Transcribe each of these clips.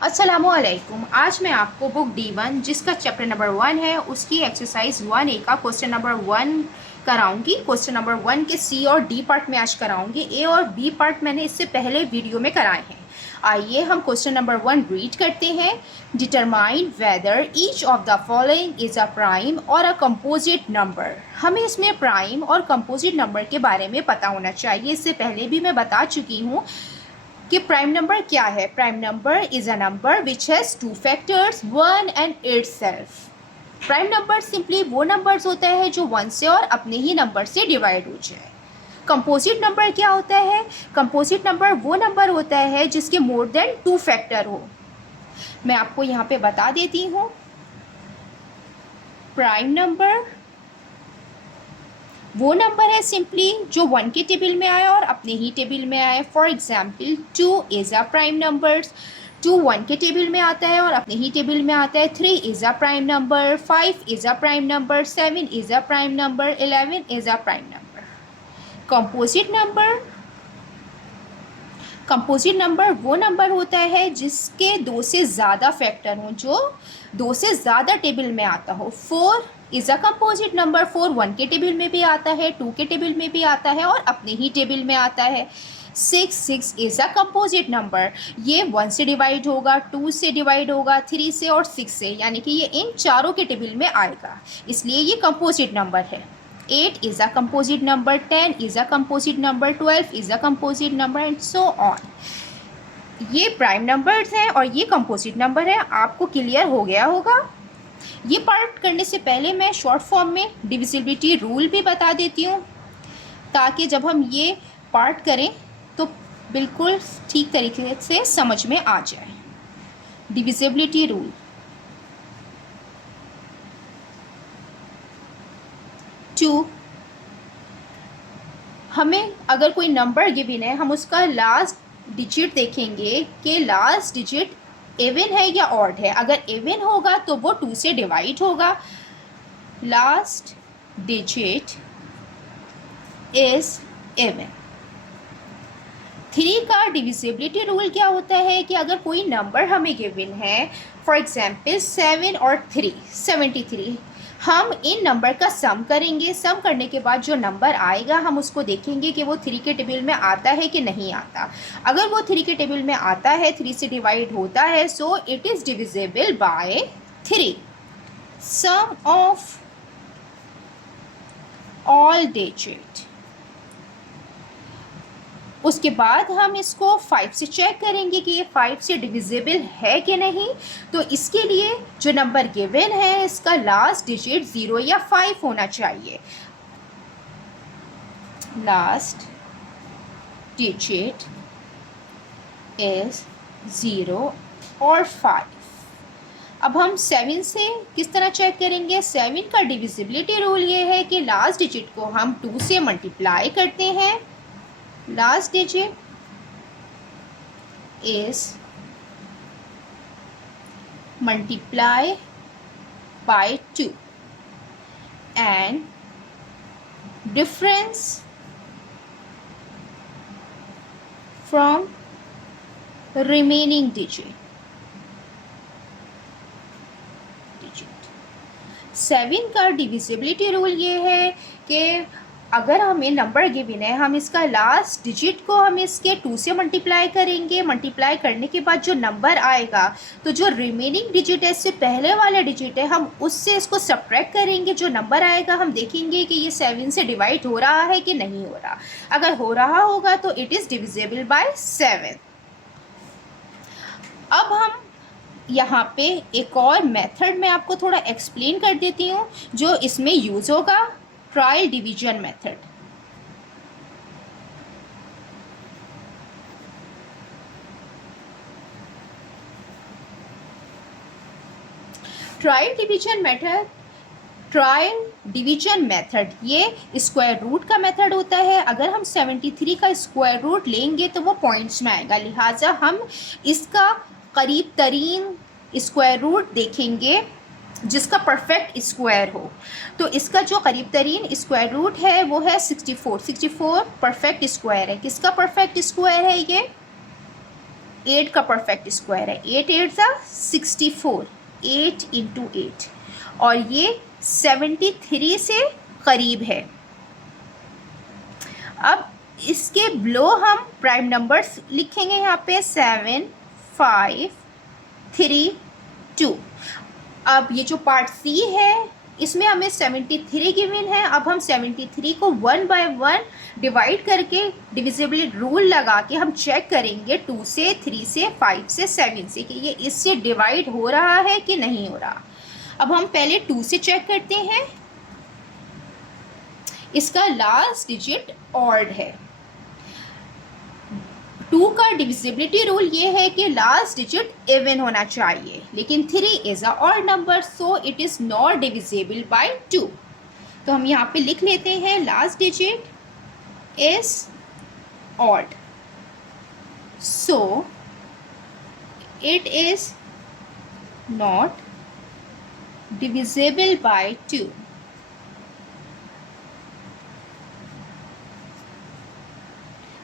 अस्सलामुअलैकुम। आज मैं आपको बुक D1 जिसका चैप्टर नंबर 1 है उसकी एक्सरसाइज 1A का क्वेश्चन नंबर 1 कराऊंगी। क्वेश्चन नंबर 1 के सी और डी पार्ट में आज कराऊंगी। ए और बी पार्ट मैंने इससे पहले वीडियो में कराए हैं। आइए हम क्वेश्चन नंबर 1 रीड करते हैं। Determine whether each of the following is a prime और अ कंपोजिट नंबर। हमें इसमें प्राइम और कंपोजिट नंबर के बारे में पता होना चाहिए। इससे पहले भी मैं बता चुकी हूँ कि प्राइम नंबर क्या है। Prime number is a number which has two factors, one and itself. Prime number simply वो नंबर्स होता है जो वन से और अपने ही नंबर से डिवाइड हो जाए। कंपोजिट नंबर क्या होता है? कंपोजिट नंबर वो नंबर होता है जिसके मोर देन टू फैक्टर हो। मैं आपको यहाँ पे बता देती हूँ। प्राइम नंबर वो नंबर है सिंपली जो वन के टेबल में आए और अपने ही टेबल में आए। For example 2 is a prime number. 2 one के टेबल में आता है और अपने ही टेबल में आता है। 3 is a prime number. 5 is a prime number. 7 is a prime number. 11 is a prime number. Composite number, composite number वो नंबर होता है जिसके दो से ज़्यादा फैक्टर हों, जो दो से ज़्यादा टेबल में आता हो। 4 is a composite number. 4 one के टेबल में भी आता है, 2 के टेबल में भी आता है और अपने ही टेबल में आता है। 6 इज़ अ कंपोजिट नंबर। ये 1 से डिवाइड होगा, 2 से डिवाइड होगा, 3 से और 6 से, यानी कि ये इन चारों के टेबल में आएगा, इसलिए ये कंपोजिट नंबर है। 8 is a composite number, 10 is a composite number, 12 is a composite number and so on। ये प्राइम नंबर्स हैं और ये कंपोजिट नंबर है। आपको क्लियर हो गया होगा। ये पार्ट करने से पहले मैं शॉर्ट फॉर्म में डिविजिबिलिटी रूल भी बता देती हूँ, ताकि जब हम ये पार्ट करें तो बिल्कुल ठीक तरीके से समझ में आ जाए। Divisibility rule. 2, हमें अगर कोई नंबर गिवन है, हम उसका लास्ट डिजिट देखेंगे कि लास्ट डिजिट इवन है या ऑड है। अगर इवन होगा तो वो 2 से डिवाइड होगा। Last digit is even. 3 का डिविजिबिलिटी रूल क्या होता है कि अगर कोई नंबर हमें गिवन है, फॉर एग्जाम्पल 7 और 3, 73, हम इन नंबर का सम करेंगे। सम करने के बाद जो नंबर आएगा हम उसको देखेंगे कि वो 3 के टेबल में आता है कि नहीं आता। अगर वो 3 के टेबल में आता है, 3 से डिवाइड होता है, so it is divisible by 3। Sum of all digit. उसके बाद हम इसको 5 से चेक करेंगे कि ये 5 से डिविजिबल है कि नहीं। तो इसके लिए जो नंबर गिवन है इसका लास्ट डिजिट 0 या 5 होना चाहिए। लास्ट डिजिट इज 0 और 5। अब हम 7 से किस तरह चेक करेंगे? 7 का डिविजिबिलिटी रूल ये है कि लास्ट डिजिट को हम 2 से मल्टीप्लाई करते हैं। Last digit is multiply by 2 and difference from remaining digit। 7 का डिविजिबिलिटी रूल ये है कि अगर हमें नंबर गिवन है, हम इसका लास्ट डिजिट को हम इसके 2 से मल्टीप्लाई करेंगे। मल्टीप्लाई करने के बाद जो नंबर आएगा, तो जो रिमेनिंग डिजिट है, इससे पहले वाला डिजिट है, हम उससे इसको सब्ट्रैक्ट करेंगे। जो नंबर आएगा हम देखेंगे कि ये 7 से डिवाइड हो रहा है कि नहीं हो रहा। अगर हो रहा होगा तो इट इज़ डिविजिबल बाय 7। अब हम यहाँ पे एक और मेथड मैं आपको थोड़ा एक्सप्लेन कर देती हूँ जो इसमें यूज़ होगा। Trial division method. Trial division method, trial division method ये स्क्वायर रूट का मेथड होता है। अगर हम 73 का स्क्वायर रूट लेंगे तो वो पॉइंट्स में आएगा, लिहाजा हम इसका करीब तरीन स्क्वायर रूट देखेंगे जिसका परफेक्ट स्क्वायर हो। तो इसका जो करीब तरीन स्क्वायर रूट है वो है 64। 64 परफेक्ट स्क्वायर है। किसका परफेक्ट स्क्वायर है ये? 8 का परफेक्ट स्क्वायर है, 8 8 सा 64, 8 इंटू 8, और ये 73 से करीब है। अब इसके बिलो हम प्राइम नंबर्स लिखेंगे यहाँ पे 7 5 3 2। अब ये जो पार्ट सी है इसमें हमें 73 गिवन है। अब हम 73 को 1 बाय 1 डिवाइड करके डिविजिबिलिटी रूल लगा के हम चेक करेंगे 2 से, 3 से, 5 से, 7 से कि ये इससे डिवाइड हो रहा है कि नहीं हो रहा। अब हम पहले 2 से चेक करते हैं। इसका लास्ट डिजिट ऑड है। 2 का डिविजिबिलिटी रूल ये है कि लास्ट डिजिट इवन होना चाहिए, लेकिन 3 is a odd number, so it is not divisible bye 2। तो हम यहाँ पे लिख लेते हैं last digit is odd, so it is not divisible bye 2।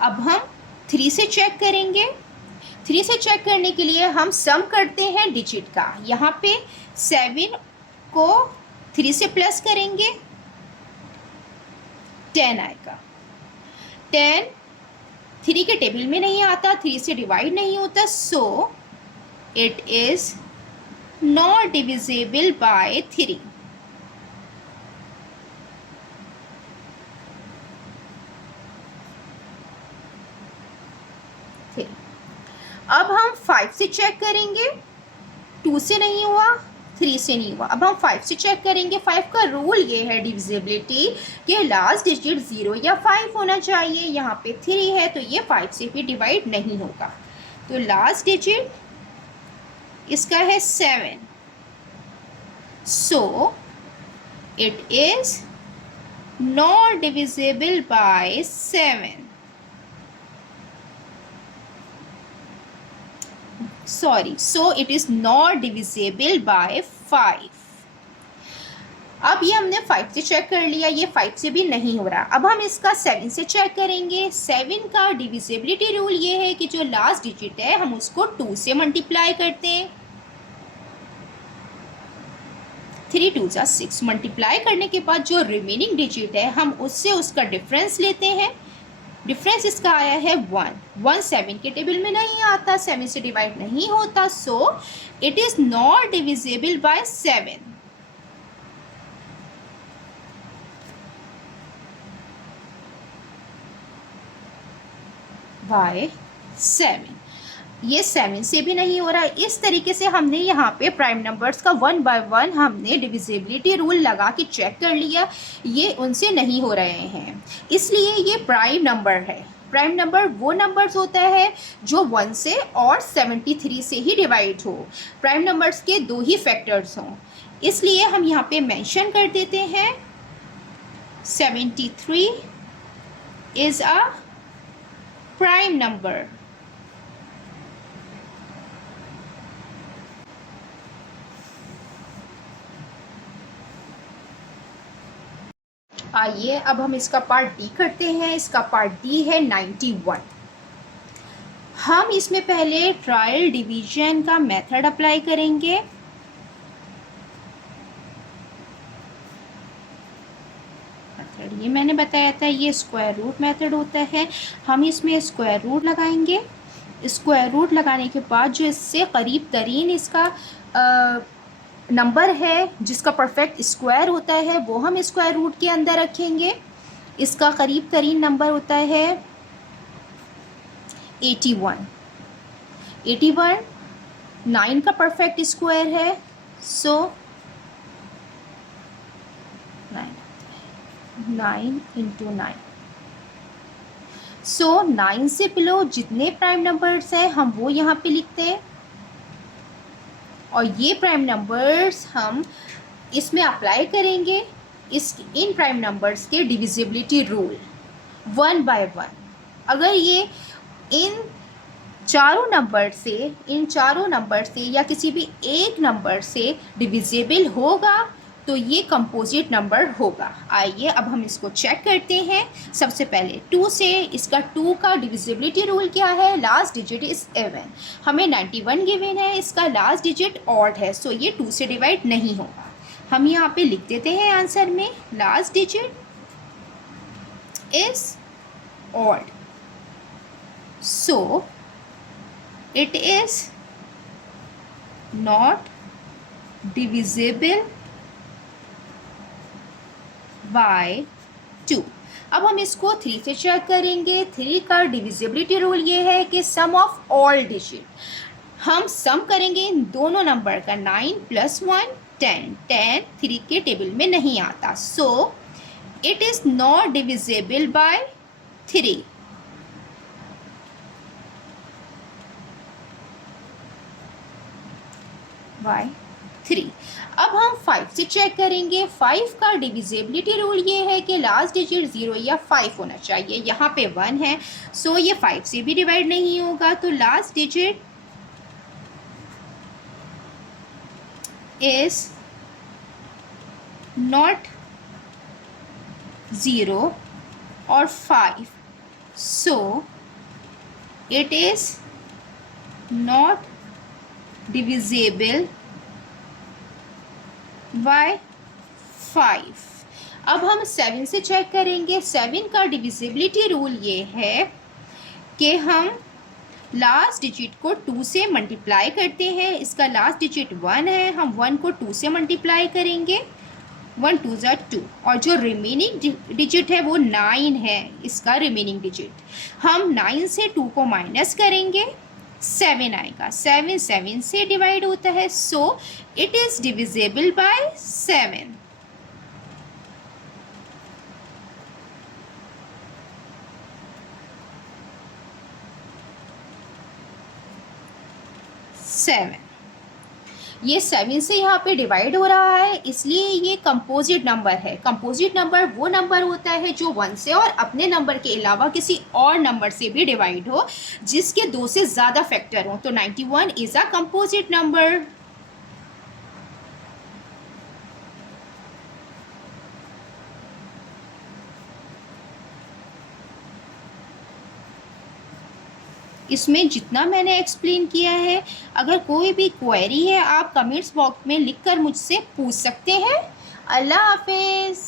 अब हम 3 से चेक करेंगे। 3 से चेक करने के लिए हम सम करते हैं डिजिट का। यहाँ पे 7 को 3 से प्लस करेंगे, 10 आएगा। 10 3 के टेबल में नहीं आता, 3 से डिवाइड नहीं होता, so it is not divisible by 3। अब हम 5 से चेक करेंगे, 2 से नहीं हुआ, 3 से नहीं हुआ। अब हम 5 से चेक करेंगे। 5 का रूल ये है डिविजिबिलिटी कि लास्ट डिजिट 0 या 5 होना चाहिए। यहाँ पे 3 है तो ये 5 से भी डिवाइड नहीं होगा। तो लास्ट डिजिट इसका है 7, सो it is not divisible by 7। so it is not divisible by 5। अब ये हमने 5 से चेक कर लिया, ये 5 से भी नहीं हो रहा। अब हम इसका 7 से चेक करेंगे। 7 का डिविजिबिलिटी रूल ये है कि जो लास्ट डिजिट है हम उसको 2 से मल्टीप्लाई करते हैं। 3 2 जा 6, मल्टीप्लाई करने के बाद जो रिमेनिंग डिजिट है हम उससे उसका डिफरेंस लेते हैं। डिफरेंस इसका आया है 1 7 के टेबल में नहीं आता, 7 से डिवाइड नहीं होता, so it is not divisible by 7। By 7, ये 7 से भी नहीं हो रहा है। इस तरीके से हमने यहाँ पे प्राइम नंबर्स का 1 बाय 1 हमने डिविजिबिलिटी रूल लगा के चेक कर लिया, ये उनसे नहीं हो रहे हैं, इसलिए ये प्राइम नंबर है। प्राइम नंबर वो नंबर्स होता है जो 1 से और 73 से ही डिवाइड हो। प्राइम नंबर्स के 2 ही फैक्टर्स हों, इसलिए हम यहाँ पे मेंशन कर देते हैं 73 इज़ अ प्राइम नंबर। आइए अब हम इसका पार्ट डी करते हैं। इसका पार्ट डी है 91। हम इसमें पहले ट्रायल डिवीजन का मेथड अप्लाई करेंगे। मेथड ये मैंने बताया था, ये स्क्वायर रूट मेथड होता है। हम इसमें स्क्वायर रूट लगाएंगे। स्क्वायर रूट लगाने के बाद जो इससे करीब तरीन इसका नंबर है जिसका परफेक्ट स्क्वायर होता है वो हम स्क्वायर रूट के अंदर रखेंगे। इसका करीब तरीन नंबर होता है 81। 81 9 का परफेक्ट स्क्वायर है, सो 9 इंटू 9, सो 9 से बिलो जितने प्राइम नंबर्स हैं हम वो यहाँ पे लिखते हैं, और ये प्राइम नंबर्स हम इसमें अप्लाई करेंगे इन प्राइम नंबर्स के डिविजिबिलिटी रूल 1 बाय 1। अगर ये इन चारों नंबर से या किसी भी एक नंबर से डिविजिबल होगा तो ये कंपोजिट नंबर होगा। आइए अब हम इसको चेक करते हैं। सबसे पहले 2 से, इसका 2 का डिविजिबिलिटी रूल क्या है, लास्ट डिजिट इज इवन। हमें 91 गिवन है, इसका लास्ट डिजिट ऑड है, सो ये 2 से डिवाइड नहीं होगा। हम यहाँ पे लिख देते हैं आंसर में last digit is odd, so it is not divisible by 2। अब हम इसको 3 से चेक करेंगे। 3 का डिविजिबिलिटी रूल ये है कि सम ऑफ ऑल डिजिट, हम सम करेंगे इन दोनों नंबर का, 9 + 1 10। 10 3 के टेबल में नहीं आता, so it is not divisible by 3। By 3। अब हम 5 से चेक करेंगे। 5 का डिविजिबिलिटी रूल ये है कि लास्ट डिजिट 0 या 5 होना चाहिए। यहाँ पे 1 है, सो ये 5 से भी डिवाइड नहीं होगा, तो लास्ट डिजिट इज नॉट 0 और 5, सो it is not divisible by 5। अब हम 7 से चेक करेंगे। 7 का डिविजिबिलिटी रूल ये है कि हम लास्ट डिजिट को 2 से मल्टीप्लाई करते हैं। इसका लास्ट डिजिट 1 है, हम 1 को 2 से मल्टीप्लाई करेंगे, 1 2 = 2, और जो रिमेनिंग डिजिट है वो 9 है। इसका रिमेनिंग डिजिट हम 9 से 2 को माइनस करेंगे, 7 आएगा। 7 7 से डिवाइड होता है, so it is divisible by 7। ये 7 से यहाँ पे डिवाइड हो रहा है, इसलिए ये कंपोजिट नंबर है। कंपोजिट नंबर वो नंबर होता है जो 1 से और अपने नंबर के अलावा किसी और नंबर से भी डिवाइड हो, जिसके 2 से ज़्यादा फैक्टर हो। तो 91 इज़ अ कंपोजिट नंबर। इसमें जितना मैंने एक्सप्लेन किया है, अगर कोई भी क्वेरी है आप कमेंट्स बॉक्स में लिखकर मुझसे पूछ सकते हैं। अल्लाह हाफिज़।